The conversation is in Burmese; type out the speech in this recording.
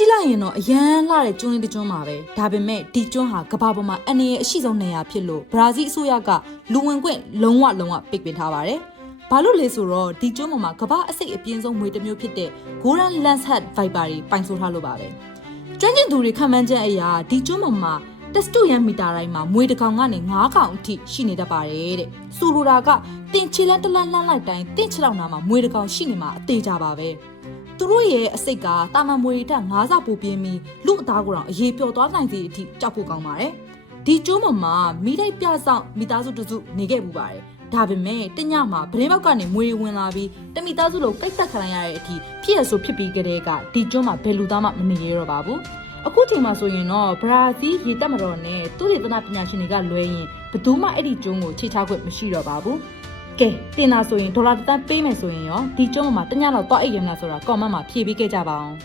ကြည့်လိုက်ရင်တော့အရန်လှတဲ့ကျွန်းလေးတစ်ကျွန်းပါပဲဒါပေမဲ့ဒီကျွန်းဟာကမ္ဘာပေါ်မှာအနေရအရှိဆုံးနေရာဖြစ်လို့ဘရာဇီးအစိုးရကလူဝင်ခွင့်လုံးဝလုံးဝပိတ်ပင်ထားပါတယ်ဘာလို့လဲဆိုတော့ဒီကျွန်းပေါ်မှာကမ္ဘာအစိတ်အပြင်းဆုံးမွေတစ်မျိုးဖြစ်တဲ့ Golden Lancehead Viper တွေပိုင်ဆိုထားလို့ပါပဲကျွမ်းကျင်သူတွေခံမှန်းချက်အရာဒီကျွန်းပေါ်မှာတက်စတူရန်မီတာတိုင်းမှာမွေတစ်ကောင်ကနေ9ကောင်အထိရှိနေတတ်ပါတယ်တဲ့ဆိုလိုတာကတင်ချီလန်းတလန်းလှမ်းလိုက်တိုင်းတင်ချီလောက်နာမှာမွေတစ်ကောင်ရှိနေမှာအသေးကြပါပဲ သူတို့ရဲ့အစိတ်ကတာမန်မွေတက်ငါးစာပိုပြင်းပြီးလူအသားကိုတော့အရေးပျော်သွားနိုင်စေအထိကြောက်ဖို့ကောင်းပါတယ်။ဒီကျိုးမမှာမိတိုက်ပြဆောင်မိသားစုတစုနေခဲ့ပူပါတယ်။ဒါပေမဲ့တညမှာဗရင်ဘောက်ကနေမွေဝင်လာပြီးတမိသားစုလုံးကိတ်သက်ခံရတဲ့အထိဖြစ်ရဆိုဖြစ်ပြီးကြတဲ့ကဒီကျိုးမှာဘယ်လူသားမှမနေရတော့ပါဘူး။အခုချိန်မှာဆိုရင်တော့ဘရာဇီးရေတက်မတော်နဲ့သူ့ဒေသနာပညာရှင်တွေကလွဲရင်ဘယ်သူမှအဲ့ဒီကျုံးကိုခြေချခွင့်မရှိတော့ပါဘူး။ ကဲတင်တာဆိုရင်ဒေါ်လာတစ်သန်းပေးမယ်ဆိုရင်ရောဒီကျုံးမှာတညလောက်တော့အိတ်ရမလားဆိုတာ comment မှာဖြေပေးခဲ့ကြပါအောင်